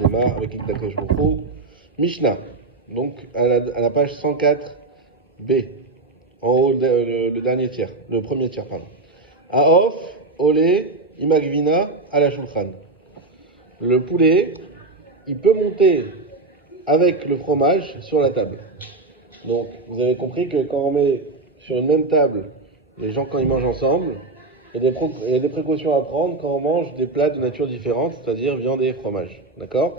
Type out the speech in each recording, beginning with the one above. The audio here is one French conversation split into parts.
démarre avec l'Ikdakosh Bokhu. Mishnah, donc à la page 104b, en haut, le dernier tiers, le premier tiers, pardon. Aof, olé, imagvina, à la shulchan. Le poulet, il peut monter avec le fromage sur la table. Donc, vous avez compris que quand on met sur une même table, les gens quand ils mangent ensemble, il y a des précautions à prendre quand on mange des plats de nature différente, c'est-à-dire viande et fromage. D'accord?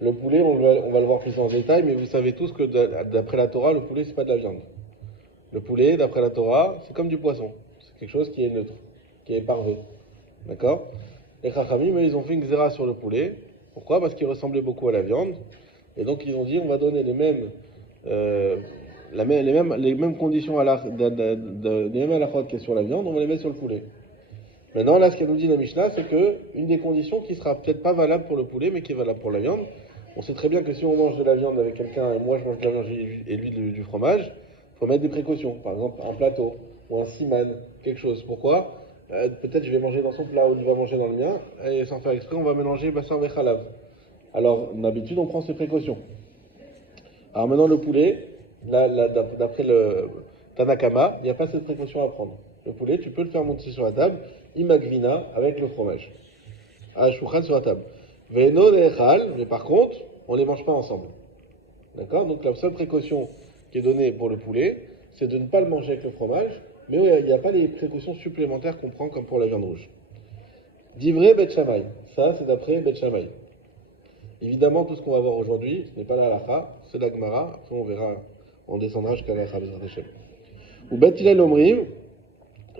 Le poulet, on va le voir plus en détail, mais vous savez tous que d'après la Torah, le poulet, c'est pas de la viande. Le poulet, d'après la Torah, c'est comme du poisson. C'est quelque chose qui est neutre, qui est parvé. D'accord? Les Chachamim, ils ont fait une xéra sur le poulet. Pourquoi? Parce qu'il ressemblait beaucoup à la viande. Et donc, ils ont dit, on va donner les mêmes conditions les mêmes halachot qu'il y a sur la viande, on va les mettre sur le poulet. Maintenant, là, ce qu'elle nous dit la Mishnah, c'est que une des conditions qui sera peut-être pas valable pour le poulet, mais qui est valable pour la viande, on sait très bien que si on mange de la viande avec quelqu'un, et moi je mange de la viande et lui du fromage, il faut mettre des précautions. Par exemple, un plateau, ou un siman, quelque chose. Pourquoi? Peut-être je vais manger dans son plat, ou il va manger dans le mien, et sans faire exprès, on va mélanger bassin et khalav. Alors, d'habitude, on prend ces précautions. Alors maintenant, le poulet, d'après le Tanakama, il n'y a pas cette précaution à prendre. Le poulet, tu peux le faire monter sur la table, imagvina, avec le fromage. À shulchan sur la table. Veno nechal, mais par contre, on ne les mange pas ensemble. D'accord? Donc la seule précaution qui est donnée pour le poulet, c'est de ne pas le manger avec le fromage, mais il n'y a pas les précautions supplémentaires qu'on prend comme pour la viande rouge. Divrei Bet Shammai. Ça, c'est d'après Bet Shammai. Évidemment, tout ce qu'on va voir aujourd'hui, ce n'est pas la halakha, c'est la Gemara. Après, on verra, on descendra jusqu'à la halakha, Bezrat Hashem. Ou Bet Hillel omrim,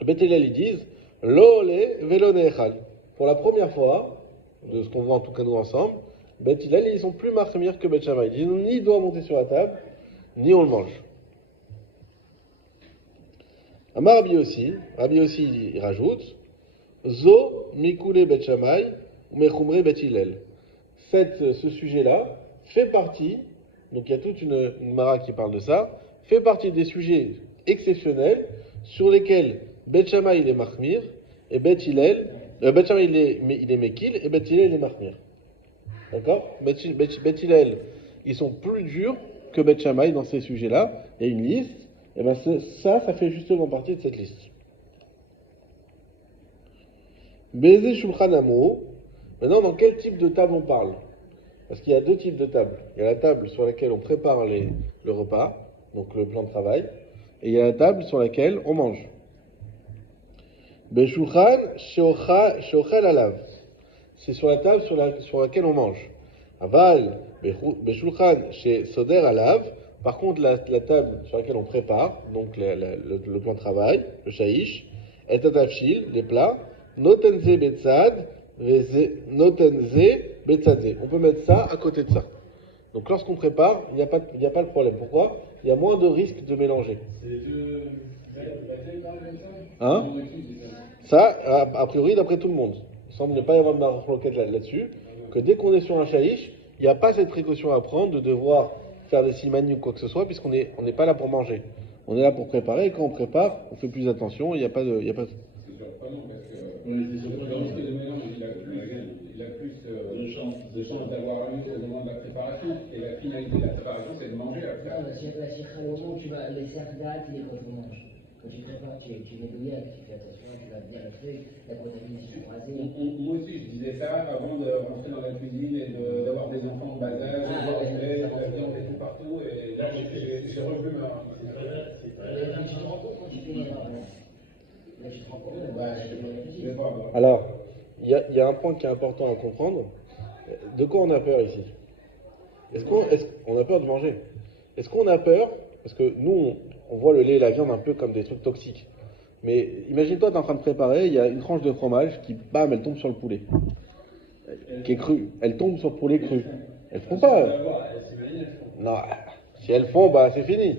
Bet Hillel, ils disent, lo ole velo neechal. Pour la première fois, de ce qu'on voit en tout cas nous ensemble, Bet Hillel, ils sont plus marmir que Bet Shammai. Ils disent, ni il doit monter sur la table, ni on le mange. Amar Rabbi aussi, il rajoute, zo mikule Bet Shammai, ou mechumre Bet Hillel. Ce sujet-là fait partie, donc il y a toute une mara qui parle de ça, fait partie des sujets exceptionnels sur lesquels Bet Shammai il est mahmir et Bet Shammai il est mekil et Bet Hillel il est mahmir. D'accord? Bet Hillel ils sont plus durs que Bet Shammai dans ces sujets-là. Il y a une liste, et bien ça fait justement partie de cette liste. Baiser Shulchan Amo. Maintenant, dans quel type de table on parle? Parce qu'il y a deux types de tables. Il y a la table sur laquelle on prépare le repas, donc le plan de travail, et il y a la table sur laquelle on mange. Beshulchan sheochel alav. C'est sur la table sur laquelle on mange. Aval beshulchan shesoder alav. Par contre, la table sur laquelle on prépare, donc le plan de travail, le shaïch, et tatafshil, les plats, notenze betzad, notenze betzadze. On peut mettre ça à côté de ça. Donc lorsqu'on prépare, il n'y a pas le problème. Pourquoi? Il y a moins de risques de mélanger. Hein? Ça, a priori, d'après tout le monde, il semble ne pas y avoir de marloquette là-dessus, que dès qu'on est sur un shaïch, il n'y a pas cette précaution à prendre de devoir faire des simani ou quoi que ce soit, puisqu'on n'est pas là pour manger. On est là pour préparer, et quand on prépare, on fait plus attention, il n'y a pas de... Il a plus de chances d'avoir lieu au moment de la préparation. Et la finalité de la préparation, c'est de manger après. La sikha, au moment où tu vas les cercles, tu les quand on mange. Quand tu prépares, tu mets douillet, tu fais attention, tu vas bien rester, la protéine est surrasée. Moi aussi, je disais ça avant de rentrer dans la cuisine et d'avoir des enfants en bas âge, de voir du lait, de la viande et tout partout. Et là, j'ai revu ma. Tu te rends compte quand tu fais une erreur. Là, tu te rends compte. Alors, il y a un point qui est important à comprendre. De quoi on a peur ici? Est-ce qu'on a peur de manger? Est-ce qu'on a peur? Parce que nous, on voit le lait et la viande un peu comme des trucs toxiques. Mais imagine-toi, tu es en train de préparer, il y a une tranche de fromage qui, bam, elle tombe sur le poulet. Qui est cru. Elle tombe sur le poulet cru. Elles font pas. Non, si elles font, bah c'est fini.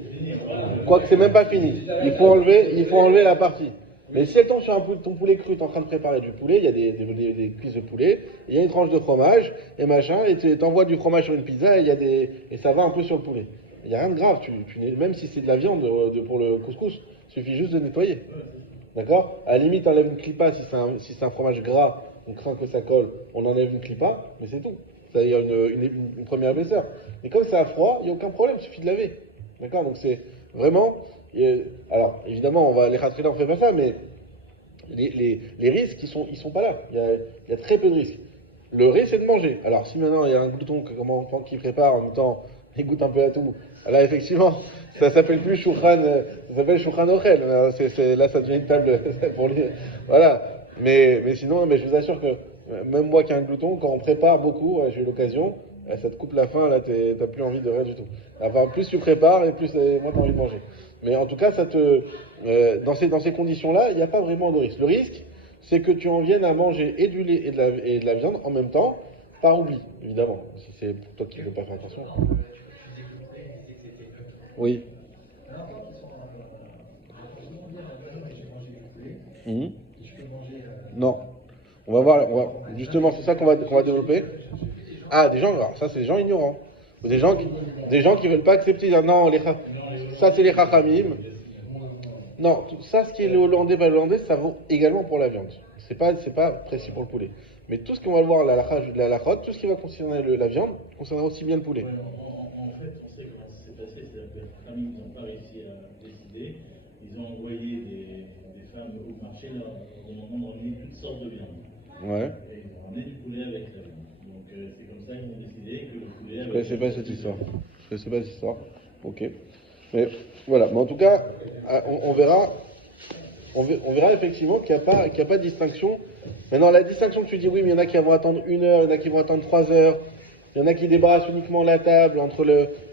Quoique c'est même pas fini. Il faut enlever la partie. Mais si elle tombe sur ton poulet cru, tu es en train de préparer du poulet, il y a des cuisses de poulet, il y a une tranche de fromage, et machin, et tu envoies du fromage sur une pizza, et ça va un peu sur le poulet. Il n'y a rien de grave, même si c'est de la viande pour le couscous, il suffit juste de nettoyer. D'accord? À la limite, on enlève une clipa, si c'est un fromage gras, on craint que ça colle, on enlève une clipa, mais c'est tout. c'est-à-dire une première épaisseur. Mais comme c'est à froid, il n'y a aucun problème, il suffit de laver. D'accord? Donc c'est vraiment. Alors, évidemment, les khatkhila, on ne fait pas ça, mais les risques, ils sont pas là. Il y a très peu de risques. Le risque, c'est de manger. Alors, si maintenant il y a un glouton qui prépare en même temps, il goûte un peu à tout. Là, effectivement, ça s'appelle plus shulchan, ça s'appelle shulchan ochel. Là, ça devient une table pour lui. Voilà. Mais sinon, mais je vous assure que même moi qui ai un glouton, quand on prépare beaucoup, j'ai eu l'occasion, ça te coupe la faim, là, t'as plus envie de rien du tout. Enfin, plus tu prépares et plus moins t'as envie de manger. Mais en tout cas, dans ces conditions-là, il n'y a pas vraiment de risque. Le risque, c'est que tu en viennes à manger et du lait et de la viande en même temps, par oubli, évidemment. Si c'est toi qui ne veux pas faire attention. Oui. Mhm. Non. On va voir, justement, c'est ça qu'on va développer. Ah, des gens, alors ça c'est des gens ignorants. Ou des gens qui veulent pas accepter. Non, ça c'est les chachamim. Non, ça, ce qui est le hollandais, pas le hollandais, ça vaut également pour la viande. C'est pas précis pour le poulet. Mais tout ce qu'on va voir, la lachot, tout ce qui va concerner la viande, concernera aussi bien le poulet. Ouais, en fait, on sait comment ça s'est passé, c'est-à-dire que les familles n'ont pas réussi à décider. Ils ont envoyé des femmes au marché, là, au moment où on a toutes sortes de viande. Ouais. Et ils ont ramené du poulet avec la viande. Donc c'est comme ça qu'ils ont décidé que le poulet. Je connaissais pas cette histoire. Ok. Mais voilà. Mais en tout cas, on verra. On verra effectivement qu'il n'y a pas de distinction. Maintenant, la distinction que tu dis, oui, mais il y en a qui vont attendre 1 heure, il y en a qui vont attendre 3 heures, il y en a qui débarrassent uniquement la table entre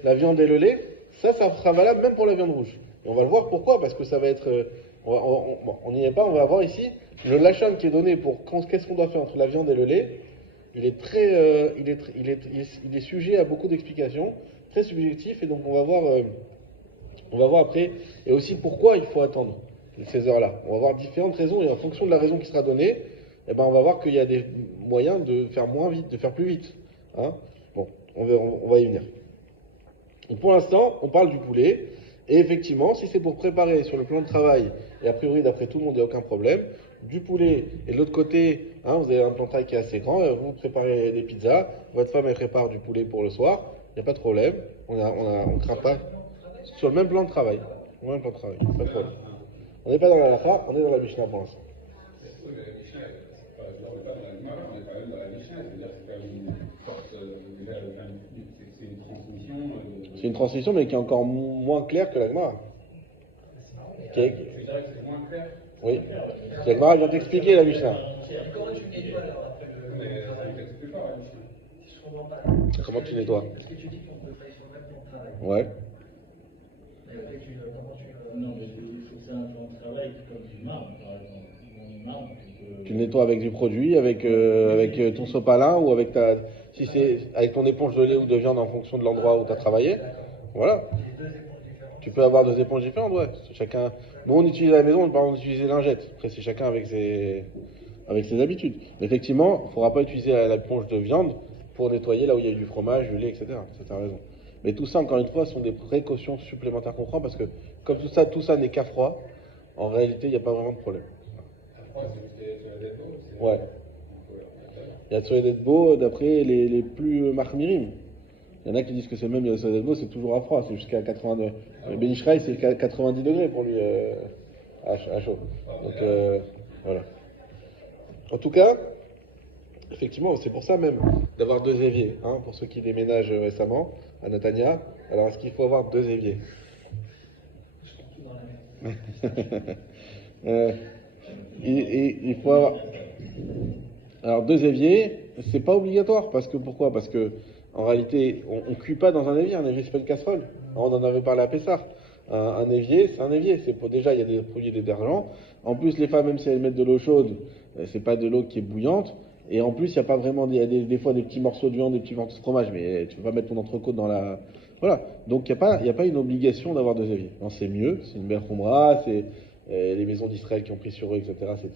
la viande et le lait, ça sera valable même pour la viande rouge. Et on va le voir pourquoi, parce que ça va être. On n'y est pas, on va voir ici. Le lachon qui est donné pour qu'est-ce qu'on doit faire entre la viande et le lait, il est sujet à beaucoup d'explications, très subjectif, et donc on va voir après, et aussi pourquoi il faut attendre ces heures-là. On va voir différentes raisons, et en fonction de la raison qui sera donnée, eh ben on va voir qu'il y a des moyens de faire moins vite, de faire plus vite. Hein. Bon, on va y venir. Donc pour l'instant, on parle du poulet, et effectivement, si c'est pour préparer sur le plan de travail, et a priori d'après tout le monde, il n'y a aucun problème, du poulet, et de l'autre côté, vous avez un plan de travail qui est assez grand, vous préparez des pizzas, votre femme elle prépare du poulet pour le soir, il n'y a pas de problème, on ne craint pas. Sur le même plan de travail. Pas de problème. On n'est pas dans la lacha, on est dans la Mishnah pour l'instant. Oui, mais la Mishnah, on n'est pas dans la Gemara, on est quand même dans la Mishnah, c'est-à-dire que c'est quand même une force, c'est une transmission. C'est une transmission, mais qui est encore moins claire que la Gemara. Je dirais que c'est moins clair. Oui. La Gemara vient t'expliquer la Mishnah. Comment tu nettoies alors après le Mais travail? ça n'explique pas la Mishnah. Je comprends pas. Comment tu nettoies? Parce que tu dis qu'on peut travailler sur le même plan de travail. Ouais. Mais après, comment tu. Non, mais il faut que c'est un plan de travail comme du marbre, par exemple. Une marbre, Tu le nettoies avec du produit, avec ton sopalin ou avec si c'est avec ton éponge de lait ou de viande en fonction de l'endroit où tu as travaillé. Voilà. J'ai 2 éponges différentes. Tu peux avoir 2 éponges différentes, ouais. Chacun. Nous, on utilise à la maison, on utilise lingette. Après, c'est chacun avec ses habitudes. Mais effectivement, il ne faudra pas utiliser l'éponge de viande pour nettoyer là où il y a eu du fromage, du lait, etc. Ça, tu as raison. Mais tout ça, encore une fois, sont des précautions supplémentaires qu'on prend parce que, comme tout ça n'est qu'à froid, en réalité, il n'y a pas vraiment de problème. C'est la dette d'eau. Ouais. Il y a sur les beau d'après les plus mahmirim. Il y en a qui disent que c'est même sur les beau, c'est toujours à froid, c'est jusqu'à 80 degrés. Ben Ishraï, c'est 90 degrés pour lui à chaud. Donc voilà. En tout cas, effectivement, c'est pour ça même d'avoir 2 éviers, pour ceux qui déménagent récemment à Netanya. Alors, est-ce qu'il faut avoir 2 éviers? Il faut avoir. Alors 2 éviers, c'est pas obligatoire pourquoi? Parce que en réalité, on cuit pas dans un évier. Un évier, c'est pas une casserole. On en avait parlé à Pessah. Un évier, c'est un évier. Déjà, il y a des produits détergents. En plus, les femmes, même si elles mettent de l'eau chaude, c'est pas de l'eau qui est bouillante. Et en plus, il n'y a pas vraiment, il y a des fois des petits morceaux de viande, des petits morceaux de fromage, mais tu peux pas mettre ton entrecôte dans la. Voilà. Donc il n'y a pas une obligation d'avoir 2 éviers. Non, c'est mieux, c'est une belle khumra, c'est les maisons d'Israël qui ont pris sur eux, etc.